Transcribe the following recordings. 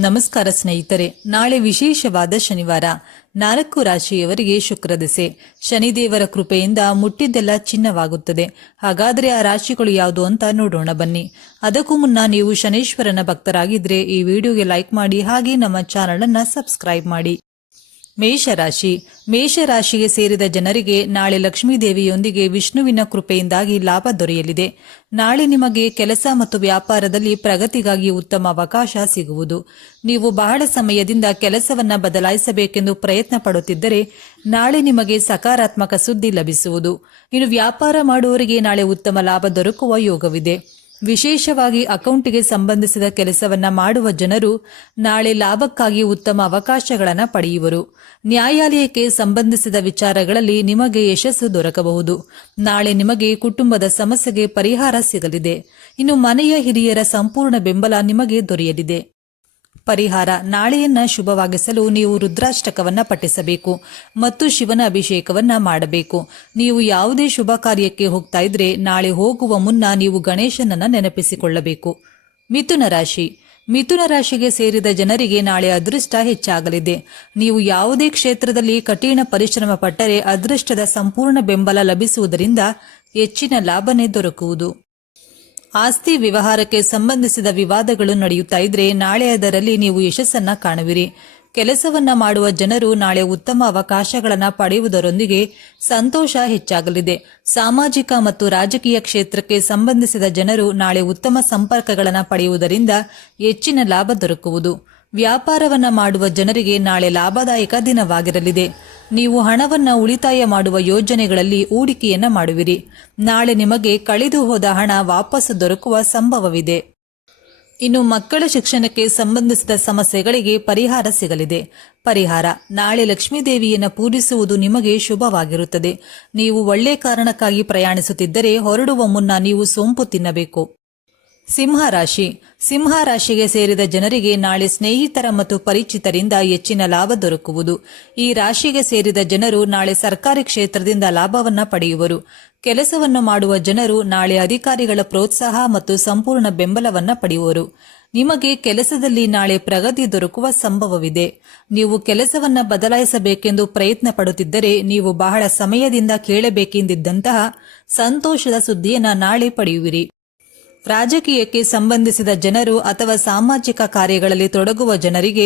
ನಮಸ್ಕಾರ ಸ್ನೇಹಿತರೆ, ನಾಳೆ ವಿಶೇಷವಾದ ಶನಿವಾರ. 4 ರಾಶಿಯವರಿಗೆ ಶುಕ್ರ ದಿಸೆ. ಶನಿದೇವರ ಕೃಪೆಯಿಂದ ಮುಟ್ಟಿದ್ದೆಲ್ಲ ಚಿನ್ನವಾಗುತ್ತದೆ. ಹಾಗಾದರೆ ಆ ರಾಶಿಗಳು ಯಾವುದು ಅಂತ ನೋಡೋಣ ಬನ್ನಿ. ಅದಕ್ಕೂ ಮುನ್ನ ನೀವು ಶನೇಶ್ವರನ ಭಕ್ತರಾಗಿದ್ರೆ ಈ ವಿಡಿಯೋಗೆ ಲೈಕ್ ಮಾಡಿ, ಹಾಗೆ ನಮ್ಮ ಚಾನಲ್ ಅನ್ನ ಸಬ್ಸ್ಕ್ರೈಬ್ ಮಾಡಿ. ಮೇಷರಾಶಿ. ಮೇಷರಾಶಿಗೆ ಸೇರಿದ ಜನರಿಗೆ ನಾಳೆ ಲಕ್ಷ್ಮೀದೇವಿಯೊಂದಿಗೆ ವಿಷ್ಣುವಿನ ಕೃಪೆಯಿಂದಾಗಿ ಲಾಭ ದೊರೆಯಲಿದೆ. ನಾಳೆ ನಿಮಗೆ ಕೆಲಸ ಮತ್ತು ವ್ಯಾಪಾರದಲ್ಲಿ ಪ್ರಗತಿಗಾಗಿ ಉತ್ತಮ ಅವಕಾಶ ಸಿಗುವುದು. ನೀವು ಬಹಳ ಸಮಯದಿಂದ ಕೆಲಸವನ್ನ ಬದಲಾಯಿಸಬೇಕೆಂದು ಪ್ರಯತ್ನ ಪಡುತ್ತಿದ್ದರೆ ನಾಳೆ ನಿಮಗೆ ಸಕಾರಾತ್ಮಕ ಸುದ್ದಿ ಲಭಿಸುವುದು. ಇನ್ನು ವ್ಯಾಪಾರ ಮಾಡುವವರಿಗೆ ನಾಳೆ ಉತ್ತಮ ಲಾಭ ದೊರಕುವ ಯೋಗವಿದೆ. ವಿಶೇಷವಾಗಿ ಅಕೌಂಟಿಗೆ ಸಂಬಂಧಿಸಿದ ಕೆಲಸವನ್ನ ಮಾಡುವ ಜನರು ನಾಳೆ ಲಾಭಕ್ಕಾಗಿ ಉತ್ತಮ ಅವಕಾಶಗಳನ್ನು ಪಡೆಯುವರು. ನ್ಯಾಯಾಲಯಕ್ಕೆ ಸಂಬಂಧಿಸಿದ ವಿಚಾರಗಳಲ್ಲಿ ನಿಮಗೆ ಯಶಸ್ಸು ದೊರಕಬಹುದು. ನಾಳೆ ನಿಮಗೆ ಕುಟುಂಬದ ಸಮಸ್ಯೆಗೆ ಪರಿಹಾರ ಸಿಗಲಿದೆ. ಇನ್ನು ಮನೆಯ ಹಿರಿಯರ ಸಂಪೂರ್ಣ ಬೆಂಬಲ ನಿಮಗೆ ದೊರೆಯಲಿದೆ. ಪರಿಹಾರ: ನಾಳೆಯನ್ನ ಶುಭವಾಗಿಸಲು ನೀವು ರುದ್ರಾಷ್ಟಕವನ್ನ ಪಠಿಸಬೇಕು ಮತ್ತು ಶಿವನ ಅಭಿಷೇಕವನ್ನ ಮಾಡಬೇಕು. ನೀವು ಯಾವುದೇ ಶುಭ ಕಾರ್ಯಕ್ಕೆ ಹೋಗ್ತಾ ಇದ್ರೆ ನಾಳೆ ಹೋಗುವ ಮುನ್ನ ನೀವು ಗಣೇಶನನ್ನ ನೆನಪಿಸಿಕೊಳ್ಳಬೇಕು. ಮಿಥುನ ರಾಶಿ. ಮಿಥುನ ರಾಶಿಗೆ ಸೇರಿದ ಜನರಿಗೆ ನಾಳೆ ಅದೃಷ್ಟ ಹೆಚ್ಚಾಗಲಿದೆ. ನೀವು ಯಾವುದೇ ಕ್ಷೇತ್ರದಲ್ಲಿ ಕಠಿಣ ಪರಿಶ್ರಮ ಪಟ್ಟರೆ ಅದೃಷ್ಟದ ಸಂಪೂರ್ಣ ಬೆಂಬಲ ಲಭಿಸುವುದರಿಂದ ಹೆಚ್ಚಿನ ಲಾಭನೇ ದೊರಕುವುದು. ಆಸ್ತಿ ವ್ಯವಹಾರಕ್ಕೆ ಸಂಬಂಧಿಸಿದ ವಿವಾದಗಳು ನಡೆಯುತ್ತಾ ಇದ್ರೆ ನಾಳೆ ಅದರಲ್ಲಿ ನೀವು ಯಶಸ್ಸನ್ನ ಕಾಣುವಿರಿ. ಕೆಲಸವನ್ನ ಮಾಡುವ ಜನರು ನಾಳೆ ಉತ್ತಮ ಅವಕಾಶಗಳನ್ನು ಪಡೆಯುವುದರೊಂದಿಗೆ ಸಂತೋಷ ಹೆಚ್ಚಾಗಲಿದೆ. ಸಾಮಾಜಿಕ ಮತ್ತು ರಾಜಕೀಯ ಕ್ಷೇತ್ರಕ್ಕೆ ಸಂಬಂಧಿಸಿದ ಜನರು ನಾಳೆ ಉತ್ತಮ ಸಂಪರ್ಕಗಳನ್ನು ಪಡೆಯುವುದರಿಂದ ಹೆಚ್ಚಿನ ಲಾಭ ದೊರಕುವುದು. ವ್ಯಾಪಾರವನ್ನ ಮಾಡುವ ಜನರಿಗೆ ನಾಳೆ ಲಾಭದಾಯಕ ದಿನವಾಗಿರಲಿದೆ. ನೀವು ಹಣವನ್ನ ಉಳಿತಾಯ ಮಾಡುವ ಯೋಜನೆಗಳಲ್ಲಿ ಹೂಡಿಕೆಯನ್ನ ಮಾಡುವಿರಿ. ನಾಳೆ ನಿಮಗೆ ಕಳೆದು ಹೋದ ಹಣ ವಾಪಸ್ ದೊರಕುವ ಸಂಭವವಿದೆ. ಇನ್ನು ಮಕ್ಕಳ ಶಿಕ್ಷಣಕ್ಕೆ ಸಂಬಂಧಿಸಿದ ಸಮಸ್ಯೆಗಳಿಗೆ ಪರಿಹಾರ ಸಿಗಲಿದೆ. ಪರಿಹಾರ: ನಾಳೆ ಲಕ್ಷ್ಮೀದೇವಿಯನ್ನು ಪೂಜಿಸುವುದು ನಿಮಗೆ ಶುಭವಾಗಿರುತ್ತದೆ. ನೀವು ಒಳ್ಳೆ ಕಾರಣಕ್ಕಾಗಿ ಪ್ರಯಾಣಿಸುತ್ತಿದ್ದರೆ ಹೊರಡುವ ಮುನ್ನ ನೀವು ಸೋಂಪು ತಿನ್ನಬೇಕು. ಸಿಂಹರಾಶಿ. ಸಿಂಹರಾಶಿಗೆ ಸೇರಿದ ಜನರಿಗೆ ನಾಳೆ ಸ್ನೇಹಿತರ ಮತ್ತು ಪರಿಚಿತರಿಂದ ಹೆಚ್ಚಿನ ಲಾಭ ದೊರಕುವುದು. ಈ ರಾಶಿಗೆ ಸೇರಿದ ಜನರು ನಾಳೆ ಸರ್ಕಾರಿ ಕ್ಷೇತ್ರದಿಂದ ಲಾಭವನ್ನ ಪಡೆಯುವರು. ಕೆಲಸವನ್ನು ಮಾಡುವ ಜನರು ನಾಳೆ ಅಧಿಕಾರಿಗಳ ಪ್ರೋತ್ಸಾಹ ಮತ್ತು ಸಂಪೂರ್ಣ ಬೆಂಬಲವನ್ನ ಪಡೆಯುವರು. ನಿಮಗೆ ಕೆಲಸದಲ್ಲಿ ನಾಳೆ ಪ್ರಗತಿ ದೊರಕುವ ಸಂಭವವಿದೆ. ನೀವು ಕೆಲಸವನ್ನ ಬದಲಾಯಿಸಬೇಕೆಂದು ಪ್ರಯತ್ನ ಪಡುತ್ತಿದ್ದರೆ ನೀವು ಬಹಳ ಸಮಯದಿಂದ ಕೇಳಬೇಕೆಂದಿದ್ದಂತಹ ಸಂತೋಷದ ಸುದ್ದಿಯನ್ನ ನಾಳೆ ಪಡೆಯುವಿರಿ. ರಾಜಕೀಯಕ್ಕೆ ಸಂಬಂಧಿಸಿದ ಜನರು ಅಥವಾ ಸಾಮಾಜಿಕ ಕಾರ್ಯಗಳಲ್ಲಿ ತೊಡಗುವ ಜನರಿಗೆ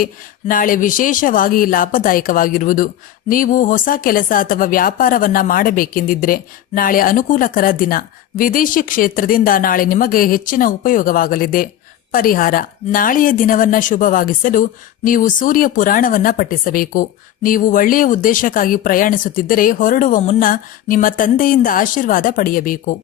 ನಾಳೆ ವಿಶೇಷವಾಗಿ ಲಾಭದಾಯಕವಾಗಿರುವುದು. ನೀವು ಹೊಸ ಕೆಲಸ ಅಥವಾ ವ್ಯಾಪಾರವನ್ನ ಮಾಡಬೇಕೆಂದಿದ್ರೆ ನಾಳೆ ಅನುಕೂಲಕರ ದಿನ. ವಿದೇಶಿ ಕ್ಷೇತ್ರದಿಂದ ನಾಳೆ ನಿಮಗೆ ಹೆಚ್ಚಿನ ಉಪಯೋಗವಾಗಲಿದೆ. ಪರಿಹಾರ: ನಾಳೆಯ ದಿನವನ್ನ ಶುಭವಾಗಿಸಲು ನೀವು ಸೂರ್ಯ ಪುರಾಣವನ್ನ ಪಠಿಸಬೇಕು. ನೀವು ಒಳ್ಳೆಯ ಉದ್ದೇಶಕ್ಕಾಗಿ ಪ್ರಯಾಣಿಸುತ್ತಿದ್ದರೆ ಹೊರಡುವ ಮುನ್ನ ನಿಮ್ಮ ತಂದೆಯಿಂದ ಆಶೀರ್ವಾದ ಪಡೆಯಬೇಕು.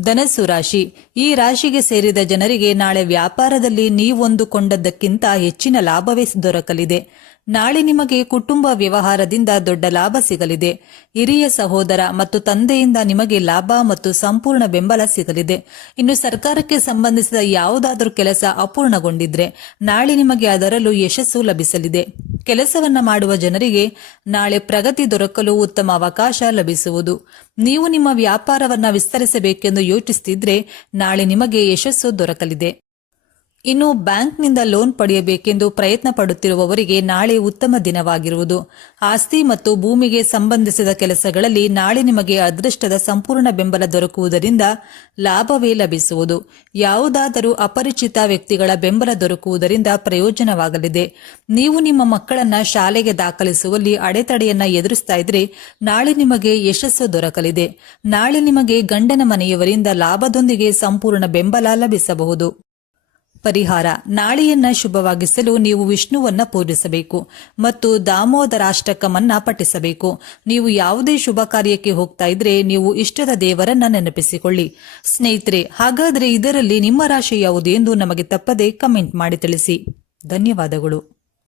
ಧನಸ್ಸು ರಾಶಿ. ಈ ರಾಶಿಗೆ ಸೇರಿದ ಜನರಿಗೆ ನಾಳೆ ವ್ಯಾಪಾರದಲ್ಲಿ ನೀವೊಂದುಕೊಂಡದ್ದಕ್ಕಿಂತ ಹೆಚ್ಚಿನ ಲಾಭವೇ ದೊರಕಲಿದೆ. ನಾಳೆ ನಿಮಗೆ ಕುಟುಂಬ ವ್ಯವಹಾರದಿಂದ ದೊಡ್ಡ ಲಾಭ ಸಿಗಲಿದೆ. ಹಿರಿಯ ಸಹೋದರ ಮತ್ತು ತಂದೆಯಿಂದ ನಿಮಗೆ ಲಾಭ ಮತ್ತು ಸಂಪೂರ್ಣ ಬೆಂಬಲ ಸಿಗಲಿದೆ. ಇನ್ನು ಸರ್ಕಾರಕ್ಕೆ ಸಂಬಂಧಿಸಿದ ಯಾವುದಾದರೂ ಕೆಲಸ ಅಪೂರ್ಣಗೊಂಡಿದ್ರೆ ನಾಳೆ ನಿಮಗೆ ಅದರಲ್ಲೂ ಯಶಸ್ಸು ಲಭಿಸಲಿದೆ. ಕೆಲಸವನ್ನ ಮಾಡುವ ಜನರಿಗೆ ನಾಳೆ ಪ್ರಗತಿ ದೊರಕಲು ಉತ್ತಮ ಅವಕಾಶ ಲಭಿಸುವುದು. ನೀವು ನಿಮ್ಮ ವ್ಯಾಪಾರವನ್ನ ವಿಸ್ತರಿಸಬೇಕೆಂದು ಯೋಚಿಸುತ್ತಿದ್ರೆ ನಾಳೆ ನಿಮಗೆ ಯಶಸ್ಸು ದೊರಕಲಿದೆ. ಇನ್ನು ಬ್ಯಾಂಕ್ನಿಂದ ಲೋನ್ ಪಡೆಯಬೇಕೆಂದು ಪ್ರಯತ್ನ ಪಡುತ್ತಿರುವವರಿಗೆ ನಾಳೆ ಉತ್ತಮ ದಿನವಾಗಿರುವುದು. ಆಸ್ತಿ ಮತ್ತು ಭೂಮಿಗೆ ಸಂಬಂಧಿಸಿದ ಕೆಲಸಗಳಲ್ಲಿ ನಾಳೆ ನಿಮಗೆ ಅದೃಷ್ಟದ ಸಂಪೂರ್ಣ ಬೆಂಬಲ ದೊರಕುವುದರಿಂದ ಲಾಭವೇ ಲಭಿಸುವುದು. ಯಾವುದಾದರೂ ಅಪರಿಚಿತ ವ್ಯಕ್ತಿಗಳ ಬೆಂಬಲ ದೊರಕುವುದರಿಂದ ಪ್ರಯೋಜನವಾಗಲಿದೆ. ನೀವು ನಿಮ್ಮ ಮಕ್ಕಳನ್ನ ಶಾಲೆಗೆ ದಾಖಲಿಸುವಲ್ಲಿ ಅಡೆತಡೆಯನ್ನ ಎದುರಿಸ್ತಾ ಇದ್ರೆ ನಾಳೆ ನಿಮಗೆ ಯಶಸ್ಸು ದೊರಕಲಿದೆ. ನಾಳೆ ನಿಮಗೆ ಗಂಡನ ಮನೆಯವರಿಂದ ಲಾಭದೊಂದಿಗೆ ಸಂಪೂರ್ಣ ಬೆಂಬಲ ಲಭಿಸಬಹುದು. ಪರಿಹಾರ: ನಾಳೆಯನ್ನ ಶುಭವಾಗಿಸಲು ನೀವು ವಿಷ್ಣುವನ್ನ ಪೂಜಿಸಬೇಕು ಮತ್ತು ದಾಮೋದರಾಷ್ಟಕಮನ್ನ ಪಠಿಸಬೇಕು. ನೀವು ಯಾವುದೇ ಶುಭ ಕಾರ್ಯಕ್ಕೆ ಹೋಗ್ತಾ ಇದ್ರೆ ನೀವು ಇಷ್ಟದ ದೇವರನ್ನ ನೆನಪಿಸಿಕೊಳ್ಳಿ. ಸ್ನೇಹಿತರೆ, ಹಾಗಾದ್ರೆ ಇದರಲ್ಲಿ ನಿಮ್ಮ ರಾಶಿ ಯಾವುದು ಎಂದು ನಮಗೆ ತಪ್ಪದೆ ಕಮೆಂಟ್ ಮಾಡಿ ತಿಳಿಸಿ. ಧನ್ಯವಾದಗಳು.